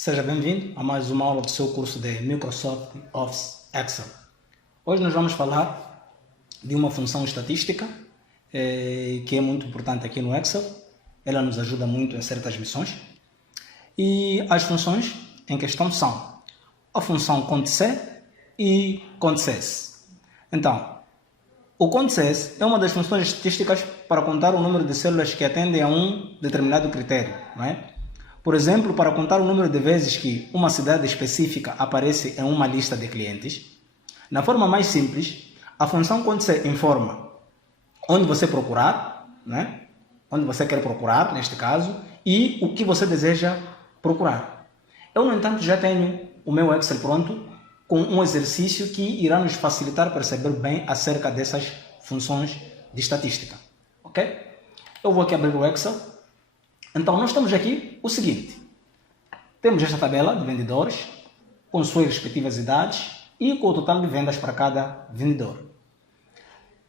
Seja bem-vindo a mais uma aula do seu curso de Microsoft Office Excel. Hoje nós vamos falar de uma função estatística que é muito importante aqui no Excel. Ela nos ajuda muito em certas missões. E as funções em questão são a função cont_c e cont_cs. Então, o cont_cs é uma das funções estatísticas para contar o número de células que atendem a um determinado critério, não é? Por exemplo, para contar o número de vezes que uma cidade específica aparece em uma lista de clientes, na forma mais simples, a função cont_c informa onde você procurar, né? Onde você quer procurar, neste caso, e o que você deseja procurar. Eu, no entanto, já tenho o meu Excel pronto com um exercício que irá nos facilitar perceber bem acerca dessas funções de estatística. Ok? Eu vou aqui abrir o Excel. Então, nós temos aqui o seguinte. Temos esta tabela de vendedores, com suas respectivas idades e com o total de vendas para cada vendedor.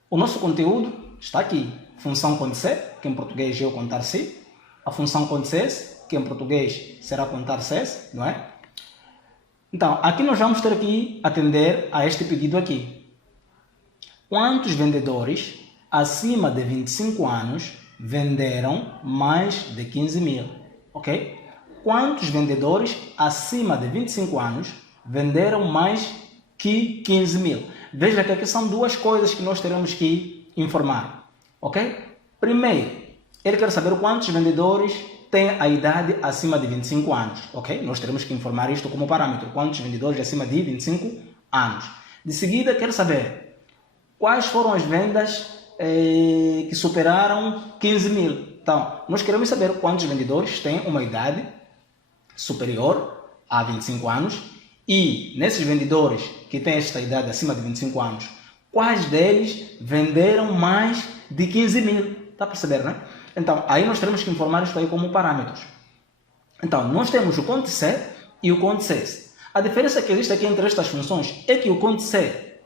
O nosso conteúdo está aqui. Função cont_c, que em português é o contar-se. A função cont_cs, que em português será contar-cs, não é? Então, aqui nós vamos ter que atender a este pedido aqui. Quantos vendedores acima de 25 anos venderam mais de 15 mil, ok? Quantos vendedores acima de 25 anos venderam mais que 15 mil? Veja que aqui são duas coisas que nós teremos que informar, ok? Primeiro, ele quer saber quantos vendedores têm a idade acima de 25 anos, ok? Nós teremos que informar isto como parâmetro, quantos vendedores acima de 25 anos. De seguida, quer saber quais foram as vendas que superaram 15 mil. Então, nós queremos saber quantos vendedores têm uma idade superior a 25 anos e, nesses vendedores que têm esta idade acima de 25 anos, quais deles venderam mais de 15 mil. Está a perceber, né? Então, aí nós teremos que informar isto aí como parâmetros. Então, nós temos o cont_c e o cont_cs. A diferença que existe aqui entre estas funções é que o cont_c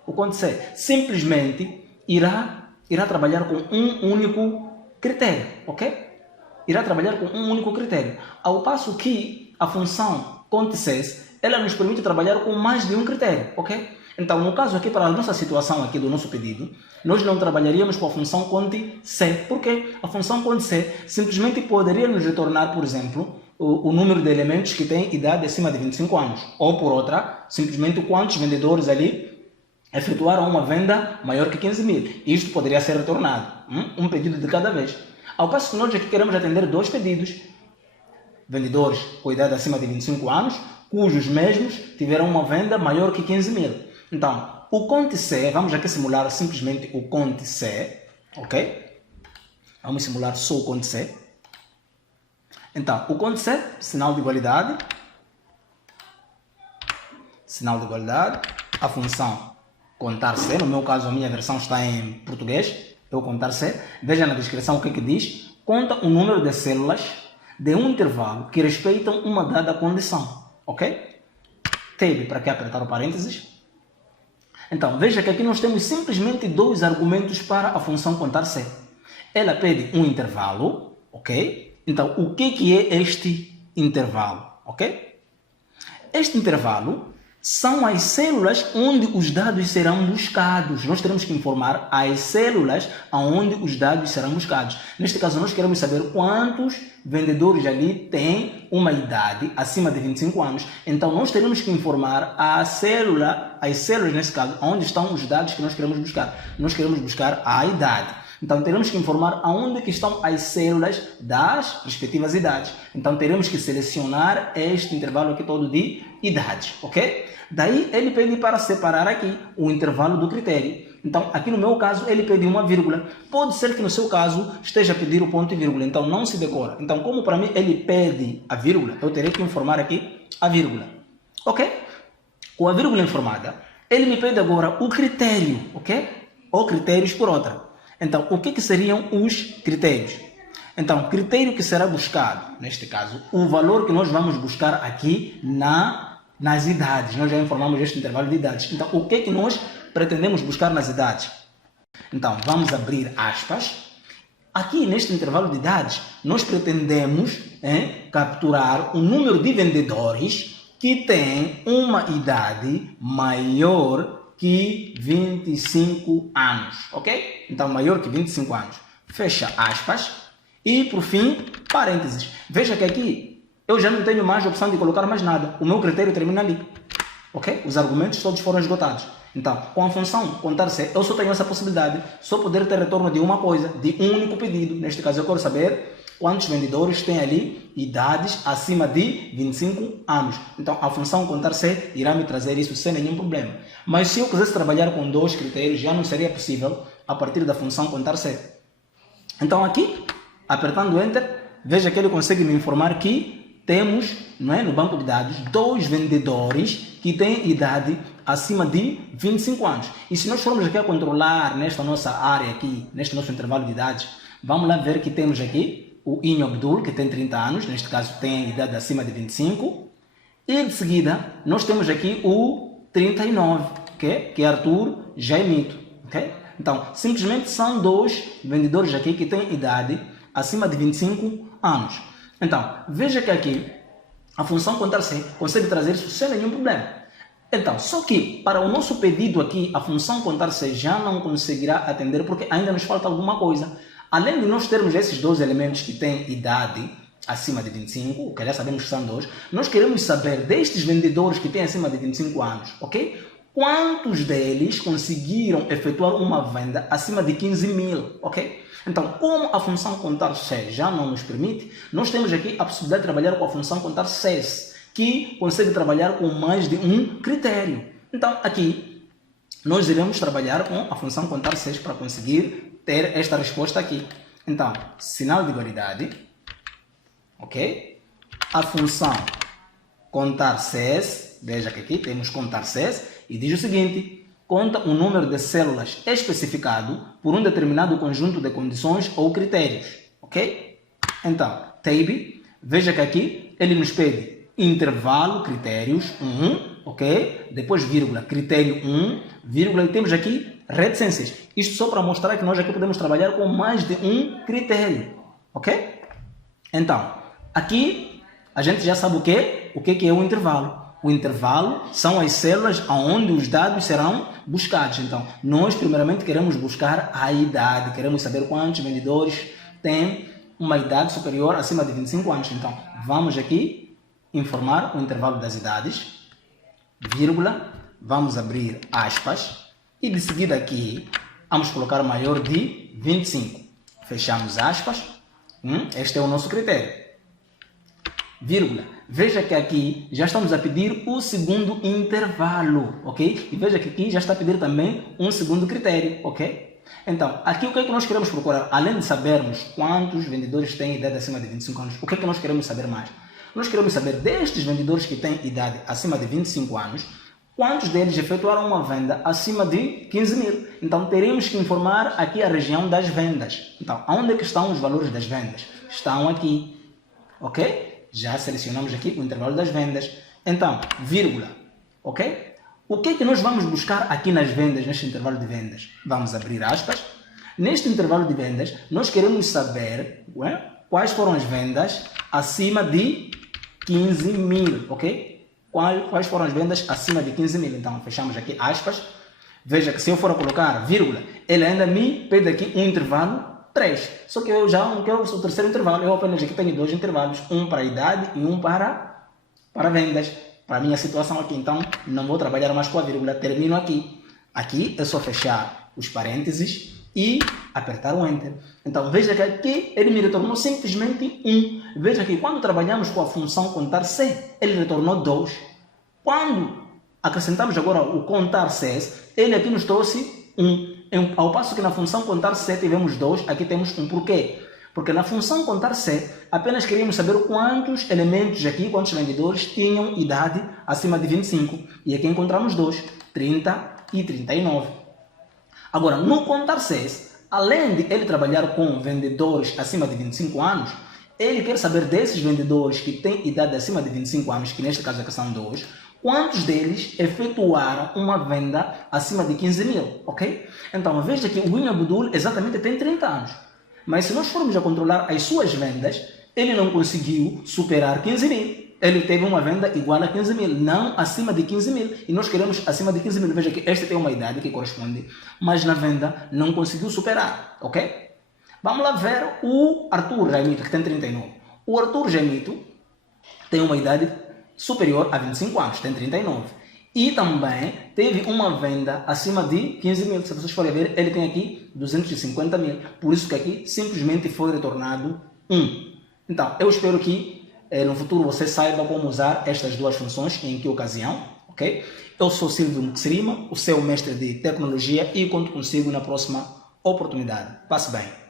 simplesmente irá trabalhar com um único critério, ok? Irá trabalhar com um único critério. Ao passo que a função cont_cs, ela nos permite trabalhar com mais de um critério, ok? Então, no caso aqui, para a nossa situação aqui do nosso pedido, nós não trabalharíamos com a função cont_c, porque a função cont_c simplesmente poderia nos retornar, por exemplo, o número de elementos que têm idade acima de 25 anos. Ou, por outra, simplesmente quantos vendedores ali efetuaram uma venda maior que 15 mil. Isto poderia ser retornado. Um pedido de cada vez. Ao passo que nós aqui queremos atender dois pedidos. Vendedores com idade acima de 25 anos, cujos mesmos tiveram uma venda maior que 15 mil. Então, o cont_c, vamos aqui simular simplesmente o cont_c, ok? Vamos simular só o cont_c. Então, o cont_c, sinal de igualdade. Sinal de igualdade. A função contar-se, no meu caso a minha versão está em português, eu contar-se. Veja na descrição o que diz. Conta o número de células de um intervalo que respeitam uma dada condição, ok? Teve para que apertar o parênteses. Então, veja que aqui nós temos simplesmente dois argumentos para a função contar-se. Ela pede um intervalo, ok? Então, o que é este intervalo, ok? Este intervalo são as células onde os dados serão buscados. Nós teremos que informar as células onde os dados serão buscados. Neste caso, nós queremos saber quantos vendedores ali têm uma idade acima de 25 anos. Então, nós teremos que informar as células, nesse caso, onde estão os dados que nós queremos buscar. Nós queremos buscar a idade. Então, teremos que informar aonde que estão as células das respectivas idades. Então, teremos que selecionar este intervalo aqui todo de idades, ok? Daí, ele pede para separar aqui o intervalo do critério. Então, aqui no meu caso, ele pede uma vírgula. Pode ser que no seu caso esteja a pedir o ponto e vírgula. Então, não se decora. Então, como para mim ele pede a vírgula, eu terei que informar aqui a vírgula, ok? Com a vírgula informada, ele me pede agora o critério, ok? Ou critérios por outra. Então, o que seriam os critérios? Então, critério que será buscado, neste caso, o valor que nós vamos buscar aqui nas idades. Nós já informamos este intervalo de idades. Então, o que nós pretendemos buscar nas idades? Então, vamos abrir aspas. aqui neste intervalo de idades, nós pretendemos capturar o número de vendedores que têm uma idade maior que 25 anos, ok? Então, maior que 25 anos. Fecha aspas. E, por fim, parênteses. Veja que aqui eu já não tenho mais a opção de colocar mais nada. O meu critério termina ali, ok? Os argumentos todos foram esgotados. Então, com a função contar-se, eu só tenho essa possibilidade, só poder ter retorno de uma coisa, de um único pedido. Neste caso, eu quero saber quantos vendedores têm ali idades acima de 25 anos. Então, a função contar-se irá me trazer isso sem nenhum problema. Mas se eu quisesse trabalhar com dois critérios, já não seria possível a partir da função contar-se. Então, aqui, apertando Enter, veja que ele consegue me informar que temos, não é, no banco de dados, 2 vendedores que têm idade acima de 25 anos. E se nós formos aqui a controlar nesta nossa área aqui, neste nosso intervalo de idades, vamos lá ver que temos aqui o Inho Abdul, que tem 30 anos, neste caso tem idade acima de 25. E de seguida, nós temos aqui o 39, okay? Que é Arthur Jaimito. Okay? Então, simplesmente são 2 vendedores aqui que têm idade acima de 25 anos. Então, veja que aqui a função contar-se consegue trazer isso sem nenhum problema. Então, só que para o nosso pedido aqui, a função contar-se já não conseguirá atender porque ainda nos falta alguma coisa. Além de nós termos esses 2 elementos que têm idade acima de 25, que já sabemos que são 2, nós queremos saber destes vendedores que têm acima de 25 anos, ok? Quantos deles conseguiram efetuar uma venda acima de 15 mil, ok? Então, como a função contar-se já não nos permite, nós temos aqui a possibilidade de trabalhar com a função contar-se, que consegue trabalhar com mais de um critério. Então, aqui, nós iremos trabalhar com a função contar-se para conseguir ter esta resposta aqui. Então, sinal de igualdade, ok? A função contar-se, veja que aqui temos contar-se, e diz o seguinte: conta o número de células especificado por um determinado conjunto de condições ou critérios, ok? Então, tab, veja que aqui ele nos pede intervalo, critérios, 1, ok? Depois vírgula, critério 1, vírgula, e temos aqui reticências. Isto só para mostrar que nós aqui podemos trabalhar com mais de um critério, ok? Então, aqui a gente já sabe o que é o intervalo. O intervalo são as células onde os dados serão buscados. Então, nós primeiramente queremos buscar a idade, queremos saber quantos vendedores têm uma idade superior acima de 25 anos. Então, vamos aqui informar o intervalo das idades, vírgula, vamos abrir aspas, e de seguida aqui vamos colocar maior de 25. Fechamos aspas, este é o nosso critério. Vírgula. Veja que aqui já estamos a pedir o segundo intervalo, ok? E veja que aqui já está a pedir também um segundo critério, ok? Então, aqui o que é que nós queremos procurar? Além de sabermos quantos vendedores têm idade acima de 25 anos, o que é que nós queremos saber mais? Nós queremos saber destes vendedores que têm idade acima de 25 anos, quantos deles efetuaram uma venda acima de 15 mil. Então, teríamos que informar aqui a região das vendas. Então, onde é que estão os valores das vendas? Estão aqui, ok? Já selecionamos aqui o intervalo das vendas. Então, vírgula, ok? O que é que nós vamos buscar aqui nas vendas, neste intervalo de vendas? Vamos abrir aspas. Neste intervalo de vendas, nós queremos saber quais foram as vendas acima de 15 mil, ok? Quais foram as vendas acima de 15 mil? Então, fechamos aqui aspas. Veja que se eu for a colocar vírgula, ele ainda me pede aqui um intervalo 3. Só que eu já não quero o terceiro intervalo. Eu apenas aqui tenho 2 intervalos. Um para a idade e um para vendas. Para a minha situação aqui. Então, não vou trabalhar mais com a vírgula. Termino aqui. Aqui é só fechar os parênteses e apertar o Enter. Então, veja que aqui ele me retornou simplesmente 1. Veja que quando trabalhamos com a função contar-se, ele retornou 2. Quando acrescentamos agora o contar-se, ele aqui nos trouxe 1. Ao passo que na função contar-se tivemos 2, aqui temos 1. Por quê? Porque na função contar-se apenas queríamos saber quantos elementos aqui, quantos vendedores tinham idade acima de 25. E aqui encontramos 2, 30 e 39. Agora, no contar-se, além de ele trabalhar com vendedores acima de 25 anos, ele quer saber desses vendedores que têm idade acima de 25 anos, que neste caso aqui são 2, quantos deles efetuaram uma venda acima de 15 mil, ok? Então, veja que o Winnie Abdul exatamente tem 30 anos. Mas se nós formos a controlar as suas vendas, ele não conseguiu superar 15 mil. Ele teve uma venda igual a 15 mil, não acima de 15 mil. E nós queremos acima de 15 mil. Veja que este tem uma idade que corresponde, mas na venda não conseguiu superar, ok? Vamos lá ver o Arthur Jaimito, que tem 39. O Arthur Jaimito tem uma idade superior a 25 anos, tem 39. E também teve uma venda acima de 15 mil. Se vocês forem ver, ele tem aqui 250 mil. Por isso que aqui simplesmente foi retornado 1. Então, eu espero que no futuro você saiba como usar estas duas funções e em que ocasião, ok? Eu sou Silvio Muxirima, o seu mestre de tecnologia, e conto consigo na próxima oportunidade. Passe bem.